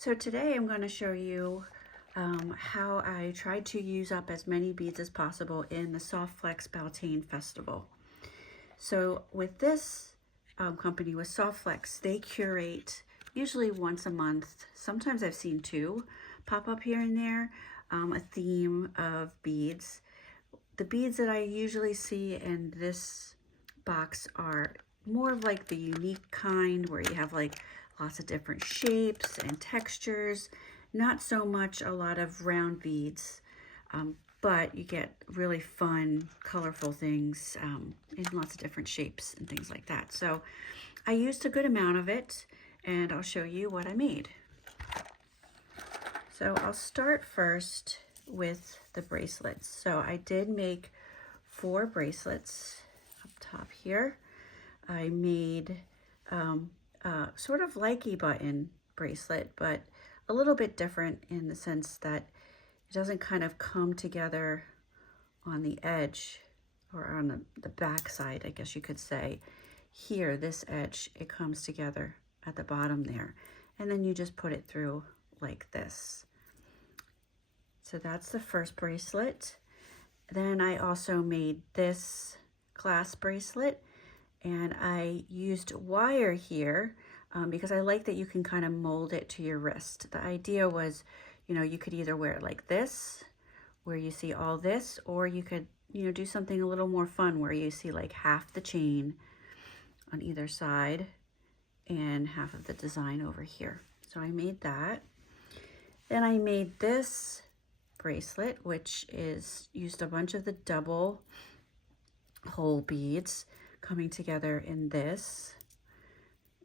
So today I'm going to show you how I tried to use up as many beads as possible in the Soft Flex Beltane Festival. So with this company, with Soft Flex, they curate usually once a month. Sometimes I've seen two pop up here and there, a theme of beads. The beads that I usually see in this box are more of like the unique kind where you have like lots of different shapes and textures, not so much a lot of round beads, but you get really fun, colorful things in lots of different shapes and things like that. So I used a good amount of it, and I'll show you what I made. So I'll start first with the bracelets. So I did make 4 bracelets up top here. I made sort of likey button bracelet, but a little bit different in the sense that it doesn't kind of come together on the edge or on the back side, I guess you could say. Here, this edge, it comes together at the bottom there. And then you just put it through like this. So that's the first bracelet. Then I also made this glass bracelet, and I used wire here because I like that you can kind of mold it to your wrist. The idea was, you know, you could either wear it like this, where you see all this, or you could, you know, do something a little more fun where you see like half the chain on either side and half of the design over here. So I made that. Then I made this bracelet, which is used a bunch of the double hole beads coming together in this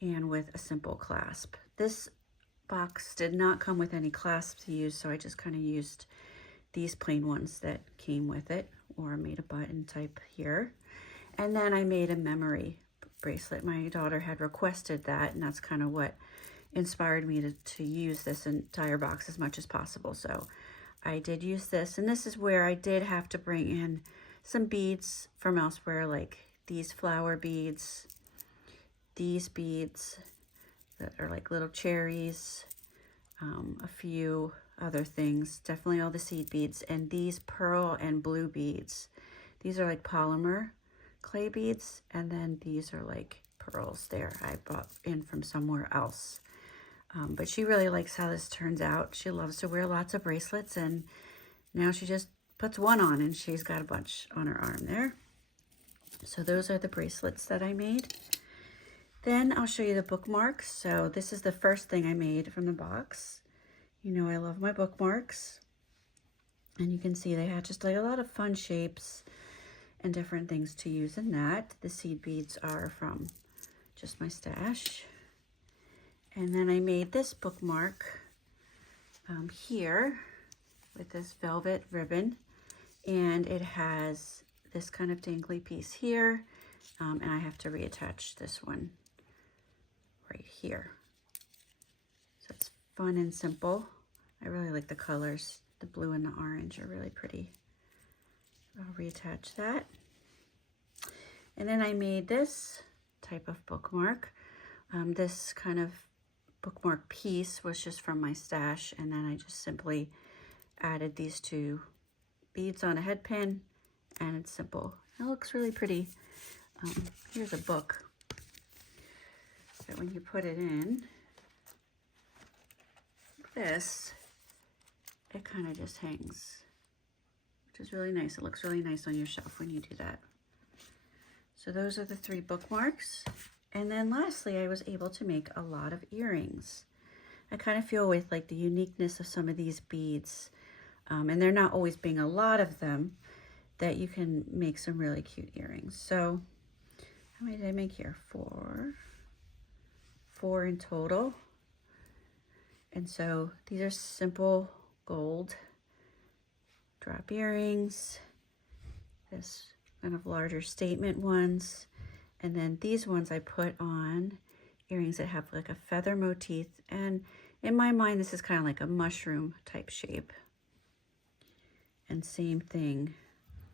and with a simple clasp. This box did not come with any clasps to use, so I just kind of used these plain ones that came with it, or made a button type here. And then I made a memory bracelet. My daughter had requested that, and that's kind of what inspired me to use this entire box as much as possible. So I did use this, and this is where I did have to bring in some beads from elsewhere, like these flower beads, these beads that are like little cherries, a few other things, definitely all the seed beads, and these pearl and blue beads. These are like polymer clay beads, and then these are like pearls there I brought in from somewhere else. But she really likes how this turns out. She loves to wear lots of bracelets, and now she just puts one on and she's got a bunch on her arm there. So those are the bracelets that I made. Then I'll show you the bookmarks. So this is the first thing I made from the box. You know I love my bookmarks. And you can see they had just like a lot of fun shapes and different things to use in that. The seed beads are from just my stash. And then I made this bookmark here with this velvet ribbon, and it has this kind of dangly piece here, and I have to reattach this one right here. So it's fun and simple. I really like the colors. The blue and the orange are really pretty. I'll reattach that. And then I made this type of bookmark. This kind of bookmark piece was just from my stash, and then I just simply added these 2 beads on a head pin, and it's simple. It looks really pretty. Here's a book that when you put it in this, it kind of just hangs, which is really nice. It looks really nice on your shelf when you do that. So those are the 3 bookmarks. And then lastly, I was able to make a lot of earrings. I kind of feel with like the uniqueness of some of these beads, and there not always being a lot of them, that you can make some really cute earrings. So how many did I make here? 4 in total. And so these are simple gold drop earrings, this kind of larger statement ones. And then these ones I put on earrings that have like a feather motif. And in my mind, this is kind of like a mushroom type shape. And same thing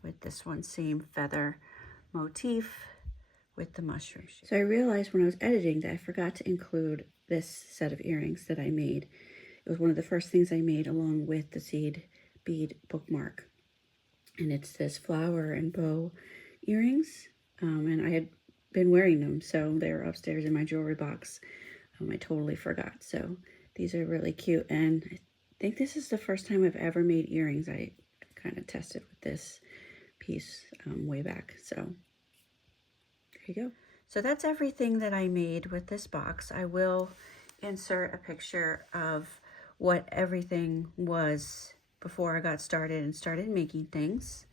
with this one, same feather motif with the mushroom shape. So I realized when I was editing that I forgot to include this set of earrings that I made. It was one of the first things I made along with the seed bead bookmark. And it's this flower and bow earrings. And I had been wearing them, so they're upstairs in my jewelry box. I totally forgot. So these are really cute. And I think this is the first time I've ever made earrings. I kind of tested with this piece way back. So there you go. So that's everything that I made with this box. I will insert a picture of what everything was before I got started and started making things.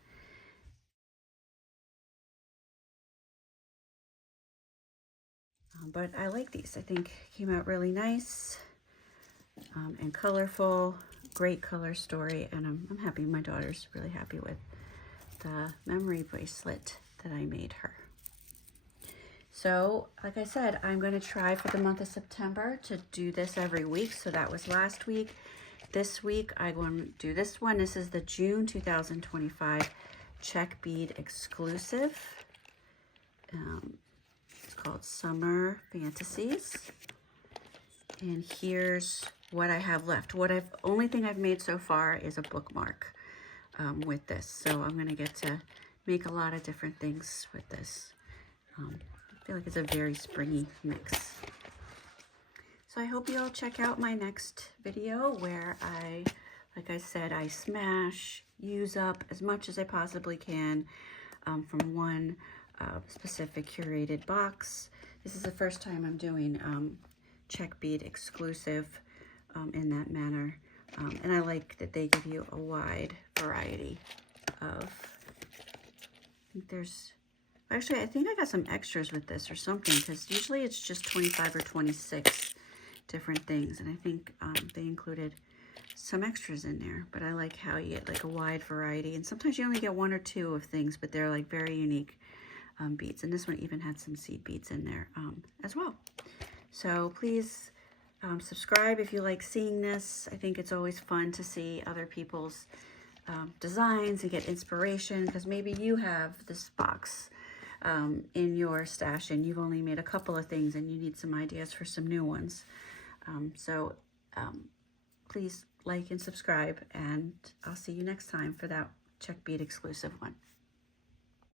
But I like these. I think came out really nice and colorful. Great color story, and I'm happy. My daughter's really happy with the memory bracelet that I made her. So, like I said, I'm going to try for the month of September to do this every week. So that was last week. This week, I'm going to do this one. This is the June 2025 check bead exclusive. It's called Summer Fantasies. And here's what I have left. Only thing I've made so far is a bookmark with this. So I'm going to get to make a lot of different things with this. I feel like it's a very springy mix. So I hope you all check out my next video where like I said, I smash, use up as much as I possibly can from one specific curated box. This is the first time I'm doing check bead exclusive in that manner. And I like that they give you a wide variety of, I think I got some extras with this or something, because usually it's just 25 or 26 different things. And I think they included some extras in there, but I like how you get like a wide variety. And sometimes you only get one or two of things, but they're like very unique beads. And this one even had some seed beads in there as well. So please subscribe if you like seeing this. I think it's always fun to see other people's designs and get inspiration, because maybe you have this box in your stash and you've only made a couple of things and you need some ideas for some new ones. So please like and subscribe, and I'll see you next time for that check bead exclusive one.